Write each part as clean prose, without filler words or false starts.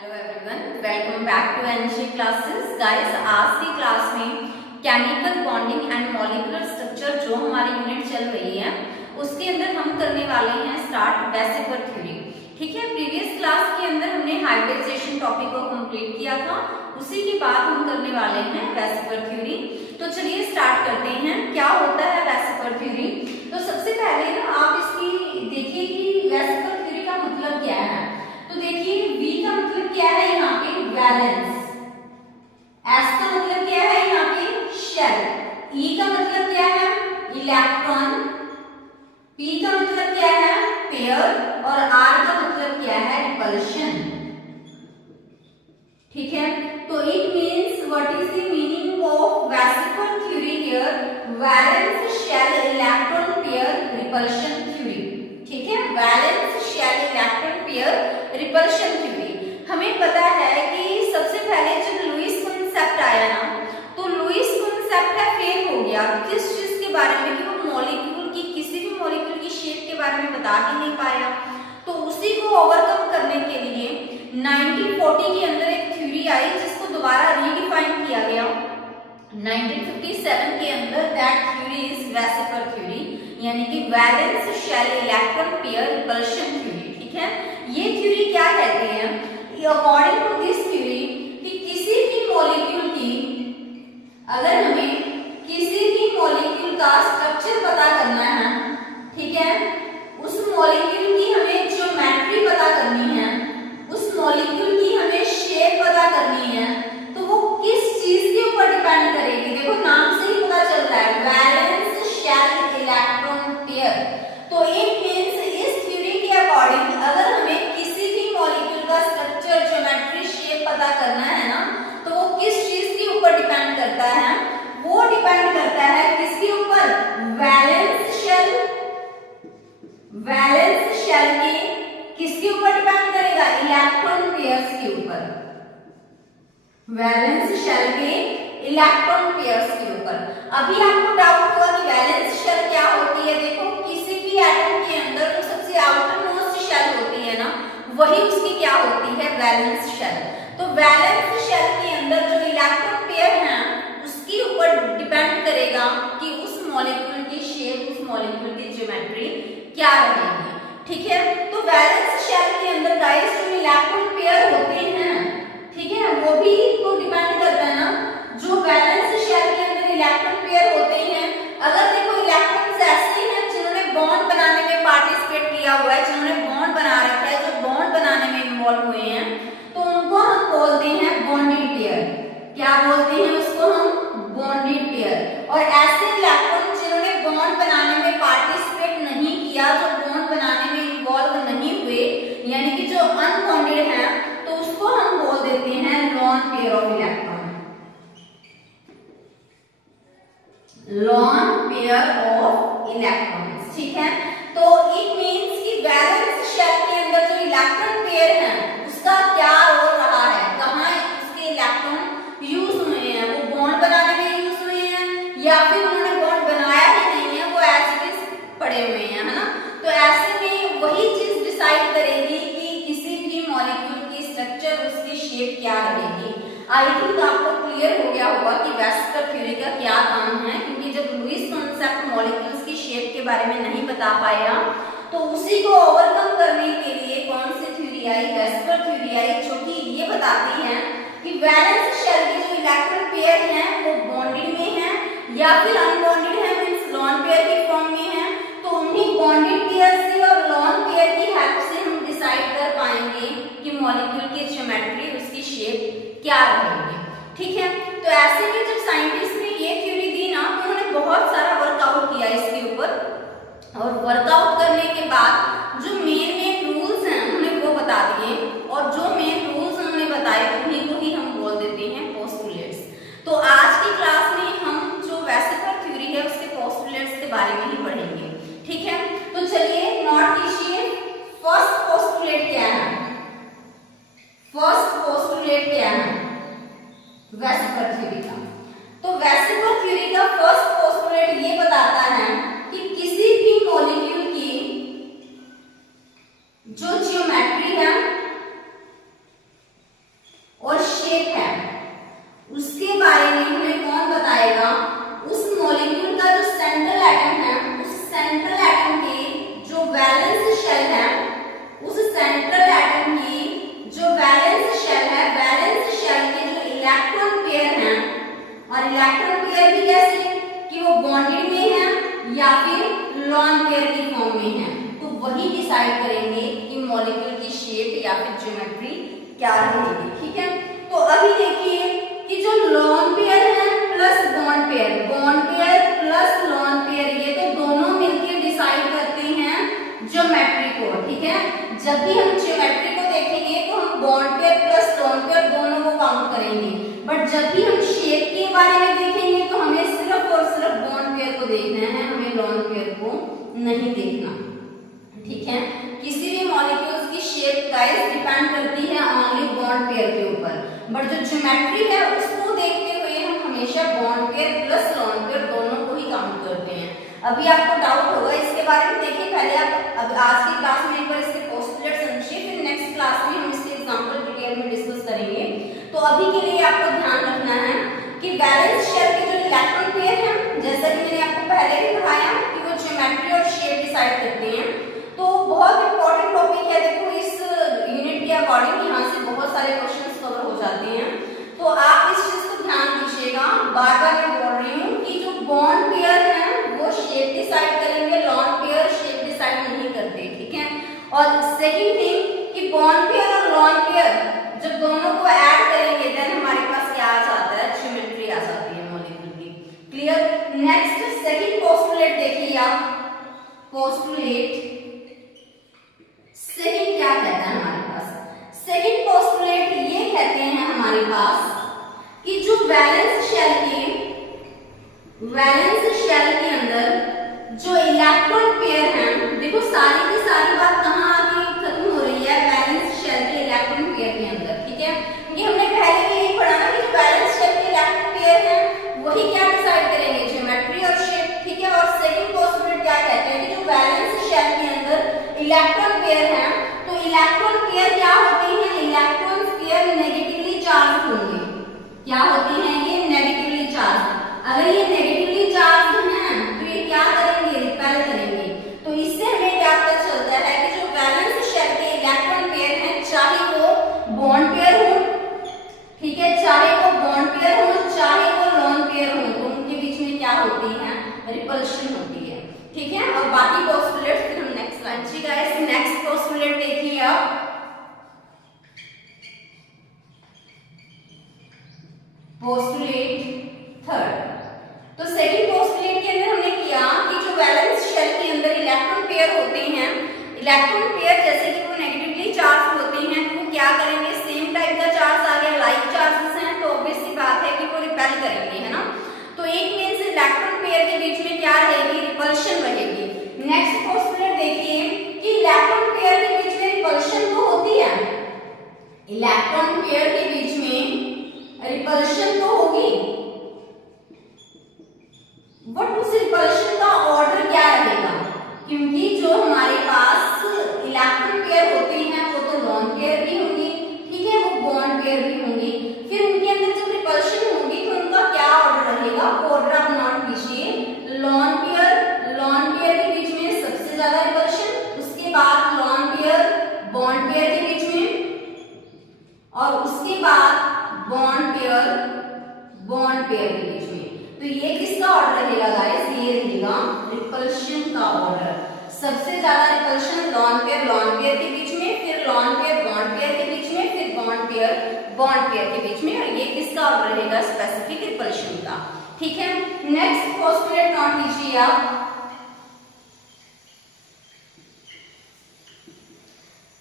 Hello everyone, welcome back to NG classes. Guys, आज की class में chemical bonding and molecular structure जो हमारी यूनिट चल रही है उसके अंदर हम करने वाले हैं स्टार्ट वेसिकर थ्योरी। ठीक है, प्रीवियस क्लास के अंदर हमने हाइब्रिडाइजेशन टॉपिक को कंप्लीट किया था, उसी के बाद हम करने वाले हैं वेसिकर थ्योरी। तो चलिए स्टार्ट करते हैं। क्या होता है वेसिकर थ्योरी? तो सबसे पहले ना आप इसकी देखिए कि वेसिकर थ्योरी का मतलब क्या है। तो देखिए, V का मतलब क्या है यहाँ पे वैलेंस, S का मतलब क्या है यहाँ पे शेल, E का मतलब क्या है इलेक्ट्रॉन, P का मतलब क्या है पेयर और R का मतलब क्या है रिपल्शन। ठीक है, तो it means what is the meaning of VSEPR theory here? Valence shell electron pair repulsion theory. ठीक है, valence shell electron pair repulsion theory. हमें पता है कि सबसे पहले जब लुईस कॉन्सेप्ट आया ना, तो लुईस कॉन्सेप्ट है फेल हो गया किस चीज के बारे में कि वो मॉलिक्यूल की किसी भी मॉलिक्यूल की शेप के बारे में बता ही नहीं पाया। तो उसी को ओवरकम करने के लिए 1940 के अंदर एक थ्योरी आई जिसको दोबारा रीडिफाइन किया गया 1957 के अंदर। That theory is VSEPR theory, यानी कि valence shell electron pair repulsion theory. ठीक है, ये थ्योरी क्या कहते हैं? अकॉर्डिंग टू दिस थ्योरी कि किसी भी मॉलिक्यूल की, अगर हमें किसी भी मॉलिक्यूल का स्ट्रक्चर पता करना है, ठीक है, उस मॉलिक्यूल की हमें ज्योमेट्री पता करनी है, उस मॉलिक्यूल की हमें शेप पता करनी है, तो वो किस चीज के ऊपर डिपेंड करेगी? देखो नाम से ही पता चल रहा है वैलेंस शेल इलेक्ट्रॉन पेयर। तो इट मींस इस थ्योरी के अकॉर्डिंग अगर हमें किसी भी मॉलिक्यूल का स्ट्रक्चर ज्योमेट्री शेप पता करना है ना, तो वो किस चीज के ऊपर डिपेंड करता है? वो डिपेंड करता है किसके ऊपर? Valence shell. वैलेंस शेल के किसके ऊपर डिपेंड करेगा? इलेक्ट्रॉन पेयर्स के ऊपर। वैलेंस शेल के इलेक्ट्रॉन पेयर्स के ऊपर। अभी आपको डाउट हुआ कि वैलेंस शेल क्या होती है। देखो, किसी भी एटम के अंदर जो सबसे आउटर मोस्ट शेल होती है ना, वही उसकी क्या होती है? Valence shell. तो वैलेंस शेल के अंदर जो इलेक्ट्रॉन पेयर है उसके ऊपर डिपेंड करेगा कि उस मॉलिक्यूल की शेप, उस मॉलिक्यूल की ज्योमेट्री क्या रहेगी। ठीक है, तो वैलेंस शेल के अंदर गाइस जो इलेक्ट्रॉन पेयर होते हैं, ठीक है, वो भी तो डिपेंड करता है ना। जो वैलेंस शेल के अंदर इलेक्ट्रॉन पेयर होते हैं, अगर देखो इलेक्ट्रॉन्स ऐसे हैं जिन्होंने बॉन्ड बनाने में पार्टिसिपेट किया हुआ है, जिन्होंने बॉन्ड बना रखा है, जो बॉन्ड बनाने में इन्वॉल्व हुए हैं, तो उनको हम बोलते हैं बॉन्डेड पेयर। क्या बोलते हैं उसको हम? Bonded pair. और ऐसे इलेक्ट्रॉन जिन्होंने बॉन्ड बनाने में पार्टिसिपेट नहीं किया, जो बॉन्ड बनाने में इन्वॉल्व नहीं हुए, यानी कि जो अनबॉन्डेड है, तो उसको हम बोल देते हैं lone pair of electron. Lone pair of electrons. ठीक है, तो इट मींस कि वैलेंस शेल के अंदर जो इलेक्ट्रॉन पेयर है उसका क्या रोल रहा है, कहां उसके इलेक्ट्रॉन यूज हुए हैं? वो बॉन्ड बनाने में यूज हुए हैं या फिर उन्होंने बॉन्ड बनाया ही नहीं है, वो एज इट इज पड़े हुए हैं, है ना। तो ऐसे में वही चीज डिसाइड करेगी कि किसी भी मॉलिक्यूल की स्ट्रक्चर, उसकी शेप क्या रहेगी। आई थिंक आपको क्लियर हो गया होगा कि वेसिकर थ्योरी का क्या काम है, क्योंकि जब लुईस कॉन्सेप्ट मॉलिक्यूल्स की शेप के बारे में नहीं बता पाया, तो उसी को ओवरकम करने के लिए कौन सी थ्योरी आई? वेसिकर थ्योरी आई, जो कि ये बताती है कि वैलेंस शेल के जो इलेक्ट्रॉन पेयर हैं वो बॉन्डेड में हैं या फिर अनबॉन्डेड है, मींस लॉन पेयर के फॉर्म में है। तो उन्हीं बॉन्डेड पेयर से और लॉन पेयर की हेल्प से हम डिसाइड कर पाएंगे कि मॉलिक्यूल की ज्योमेट्री, उसकी शेप क्या रहेगी। ठीक है, तो ऐसे में जब साइंटिस्ट ने ये थ्योरी दी ना, तो उन्होंने बहुत सारा वर्कआउट किया इसके ऊपर, और वर्कआउट करने के बाद जो मेन रूल्स हैं उन्होंने वो बता दिए, और जो मेन रूल्स उन्होंने बताए उन्हीं को ही हम बोल देते हैं पोस्टुलेट्स। तो आज की क्लास में हम जो वेसिकर थ्योरी है उसके पोस्टुलेट्स के बारे में ही पढ़ेंगे। ठीक है, तो चलिए नोट कीजिए, फर्स्ट पोस्टुलेट क्या है? फर्स्ट पोस्टुलेट क्या है वेसिकर थ्योरी का? तो वेसिकर थ्योरी का फर्स्ट पोस्टुलेट ये बताता है कि किसी भी मॉलिक्यूल की जो ज्योमेट्री है बॉन्डेड में है या फिर लॉन पेयर की फॉर्म में है, तो वही डिसाइड करेंगे कि मॉलिक्यूल की शेप या फिर ज्योमेट्री क्या रहेगी। ठीक है, तो अभी देखिए कि जो लॉन पेयर है plus bond pair plus lone pair, ये तो दोनों मिलकर डिसाइड करते हैं ज्योमेट्री को। ठीक है, जब भी हम ज्योमेट्री को देखेंगे तो हम bond pair plus lone pair दोनों को काउंट करेंगे, बट जब भी हम शेप के बारे में देखेंगे तो हमें सिर्फ और सिर्फ बॉन्ड पेयर को देखना है, हमें लॉन पेयर को नहीं देखना। ठीक है, किसी भी मॉलिक्यूल्स की शेप गाइस डिपेंड करती है ओनली बॉन्ड पेयर के ऊपर, बट जो ज्योमेट्री है उसको देखते हुए हम हमेशा bond pair plus lone pair दोनों को ही काउंट करते हैं। अभी आपको डाउट होगा इसके बारे में, देखिए पहले आप अब आज की क्लास में एक बार इसके पोस्टुलेट समझिए, फिर नेक्स्ट क्लास में हम इसके एग्जांपल डिटेल में डिस्कस करेंगे। तो अभी के लिए आपको ध्यान रखना है कि बैलेंस शेल के जो इलेक्ट्रॉन पेयर हैं, जैसा कि मैंने आपको पहले भी पढ़ाया कि वो ज्योमेट्री और शेप डिसाइड करते हैं, तो बहुत इंपॉर्टेंट टॉपिक है। देखो इस यूनिट के अकॉर्डिंग यहाँ से बहुत सारे क्वेश्चंस कवर हो जाते हैं, तो आप इस चीज को ध्यान दीजिएगा। बार बार मैं बोल रही हूँ कि जो बॉन्ड पेयर है वो शेप डिसाइड करेंगे, लॉन पेयर शेप डिसाइड नहीं करते। ठीक है, और सेकंड थिंग कि बॉन्ड पेयर और लॉन पेयर जब दोनों को ऐड करेंगे देन हमारे पास क्या आ जाता है, ज्योमेट्री आ जाती है मॉलिक्यूल की। क्लियर। नेक्स्ट सेकंड पोस्टुलेट देखिए आप, पोस्टुलेट सेकंड क्या कहता है हमारे पास, सेकंड पोस्टुलेट ये कहते हैं हमारे पास कि जो वैलेंस शेल के अंदर जो इलेक्ट्रॉन पेयर हैं, देखो सारी की सारी बात कहाँ आके खत्म हो रही है, वैलेंस शेल के इलेक्ट्रॉन पेयर के अंदर। ठीक है, ये हमने पहले भी यही पढ़ा ना कि जो वैलेंस शेल के इलेक्ट्रॉन पेयर हैं वही क्या डिसाइड करेंगे, ज्योमेट्री और शेप। ठीक है, और सेकंड पोस्टुलेट क्या कहते हैं कि जो वैलेंस शेल के अंदर इलेक्ट्रॉन पेयर हैं, तो इलेक्ट्रॉन पेयर क्या होते हैं, इलेक्ट्रॉन पेयर नेगेटिवली चार्ज होंगे। क्या होते हैं ये, नेगेटिवली चार्ज। अगर ये नेगेटिवली चार्ज हैं तो ये क्या करेंगे, रिपेल करेंगे। तो इससे हमें क्या पता चलता है कि जो वैलेंस शेल के इलेक्ट्रॉन पेयर हैं, चाहे वो बॉन्ड पेयर हो, ठीक है, चाहे वो बॉन्ड पेयर हो, चाहे वो लॉन पेयर हो, तो उनके बीच में क्या होती है, रिपल्शन होती है। ठीक है, और बाकी पोस्टुलेट्स फिर हम नेक्स्ट लाइन। जी गाइस, नेक्स्ट पोस्टुलेट देखिए आप, पोस्टुलेट थर्ड। तो सेकंड पोस्टुलेट के अंदर हमने किया कि जो वैलेंस शेल के अंदर इलेक्ट्रॉन पेयर होते हैं, इलेक्ट्रॉन पेयर जैसे कि वो नेगेटिवली चार्ज होते हैं, तो वो क्या करेंगे, सेम टाइप का चार्ज आ गया, लाइक चार्जेस हैं, तो ऑब्वियस सी बात है कि वो रिपेल करेंगे, है ना। तो एक मींस इलेक्ट्रॉन पेयर के बीच में क्या रहेगी, रिपल्शन रहेगी। नेक्स्ट पोस्टुलेट देखिए कि इलेक्ट्रॉन पेयर के बीच में रिपल्शन तो होती है, इलेक्ट्रॉन पेयर के बीच में रिपल्शन तो होगी, बट उस रिपल्शन का ऑर्डर क्या रहेगा, क्योंकि जो हमारे पास इलेक्ट्रॉन पेयर होते हैं वो तो लॉन पेयर भी होंगी, ठीक है, वो बॉन्ड पेयर भी होंगी, फिर उनके अंदर जब रिपल्शन होगी तो उनका क्या ऑर्डर रहेगा, ऑर्डर आप नोट कीजिए, लॉन पेयर के बीच में सबसे ज्यादा रिपल्शन, उसके बाद लॉन पेयर बॉन्ड पेयर के बीच में, और उसके बाद बॉन्ड पेयर के बीच में। तो ये किसका ऑर्डर रहेगा गाइस, ये रहेगा रिपल्शन का ऑर्डर। सबसे ज्यादा रिपल्शन लॉन पेयर के बीच में, फिर लॉन पेयर बॉन्ड पेयर के बीच में, फिर बॉन्ड पेयर के बीच में, और ये किसका ऑर्डर रहेगा, स्पेसिफिक रिपल्शन का। ठीक है, नेक्स्ट पोस्टुलेट नोट कीजिए आप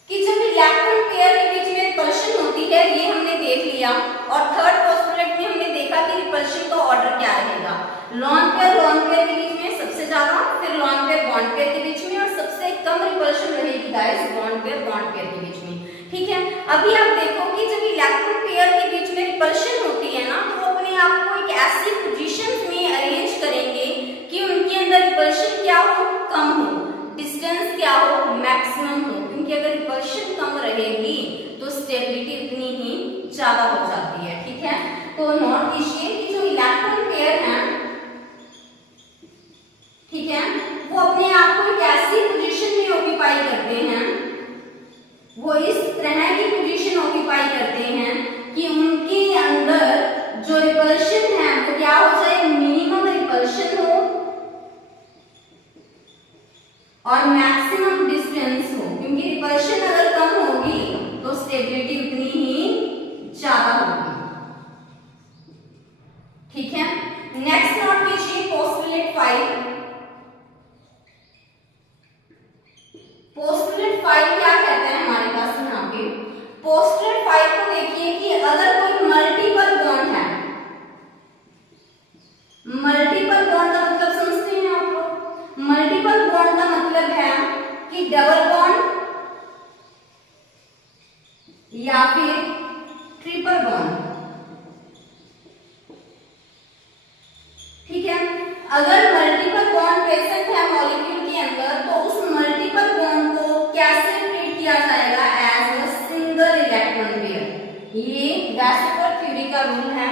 कि जब इलेक्ट्रॉन पेयर के बीच में रिपल्शन होती है, ये हमने देख लिया, और थर्ड पोस्टुलेट में हमने देखा कि रिपल्शन का ऑर्डर क्या रहेगा, लॉन पेयर के बीच में सबसे ज्यादा, फिर लॉन पेयर बॉन्ड पेयर के बीच में, और सबसे कम रिपल्शन रहेगी गाइस बॉन्ड पेयर के बीच में। ठीक है, अभी आप देखो कि जब इलेक्ट्रॉन पेयर के बीच में रिपल्शन होती है ना, तो वो अपने आप को एक ऐसी पोजीशंस में अरेंज करेंगे कि उनके अंदर रिपल्शन क्या हो, कम हो, डिस्टेंस क्या हो, मैक्सिमम हो, क्योंकि अगर रिपल्शन कम रहेगी तो स्टेबिलिटी उतनी ही ज्यादा हो जाती है। ठीक है, तो नोट कीजिए कि जो इलेक्ट्रॉन पेयर हैं, ठीक है, वो अपने आप को एक ऐसी पोजीशन में ऑक्यूपाई करते हैं, वो इस तरह की पोजीशन ऑक्यूपाई करते हैं कि उनके अंदर जो रिपल्शन है वो क्या हो जाए, मिनिमम रिपल्शन हो, और मैक्सिमम डिस्टेंस हो, क्योंकि रिपल्शन अगर कम होगी तो स्टेबिलिटी उतनी ही ज्यादा होगी। ठीक है, नेक्स्ट नोट कीजिए पोस्टुलेट 5। पोस्टुलेट 5 क्या कहते हैं हमारे पास यहाँ पे? पोस्टुलेट 5 को देखिए कि अगर कोई मल्टीपल बॉन्ड है, मल्टीपल बॉन्ड का मतलब समझते हैं आप लोग? मल्टीपल बॉन्ड का मतलब है कि डबल बॉन्ड या फिर ट्रिपल बॉन्ड। ठीक है, अगर मल्टीपल बॉन्ड प्रेजेंट है मॉलिक्यूल के अंदर तो उस मल्टीपल बॉन्ड को कैसे ट्रीट किया जाएगा? As a single electron pair. ये गैसपर थ्योरी का रूल है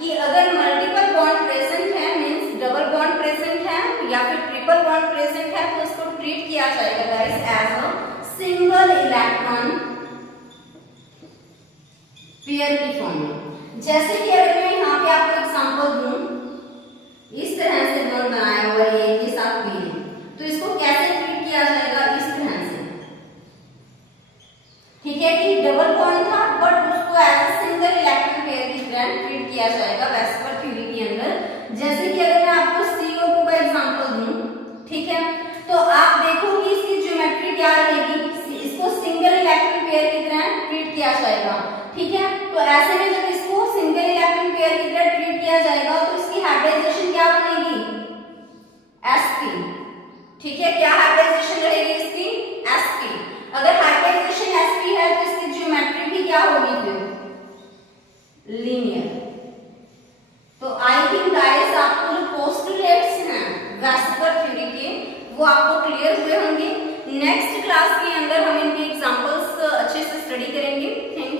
कि अगर मल्टीपल बॉन्ड प्रेजेंट है, मींस डबल बॉन्ड प्रेजेंट है या फिर ट्रिपल बॉन्ड प्रेजेंट है, तो उसको ट्रीट किया जाएगा guys as a single electron pair की फॉर्म में। जैसे कि अगर मैं यहाँ पे आपको एग्जांपल दूं, इस तरह से बॉन्ड बनाया हुआ है ए के साथ बी ने, तो इसको कैसे ट्रीट किया जाएगा? इस तरह से। ठीक है कि डबल बॉन्ड था बट उसको as a single electron pair की तरह ट्रीट किया जाएगा गैसपर थ्योरी के अंदर। जैसे कि अगर मैं आपको CO2 का एग्जांपल दूं, ठीक है, तो आप देखोगे इसकी ज्योमेट्री क्या रहेगी? इसको सिंगल इलेक्ट्रॉन पेयर की तरह ट्रीट किया जाएगा। ठीक है, तो ऐसे में जब इसको सिंगल इलेक्ट्रॉन पेयर की तरह ट्रीट किया जाएगा तो इसकी हाइब्रिडाइजेशन क्या बनेगी? sp। ठीक है, क्या हाइब्रिडाइजेशन रहेगी इसकी? sp। अगर हाइब्रिडाइजेशन sp है तो इसकी ज्योमेट्री भी क्या होगी फिर? लीनियर। तो आई थिंक गाइस आपको जो पोस्टुलेट्स हैं गैसपर थ्योरी के वो आपको क्लियर हुए होंगे। नेक्स्ट क्लास के अंदर हम इनके एग्जांपल्स अच्छे से स्टडी करेंगे। Thank you.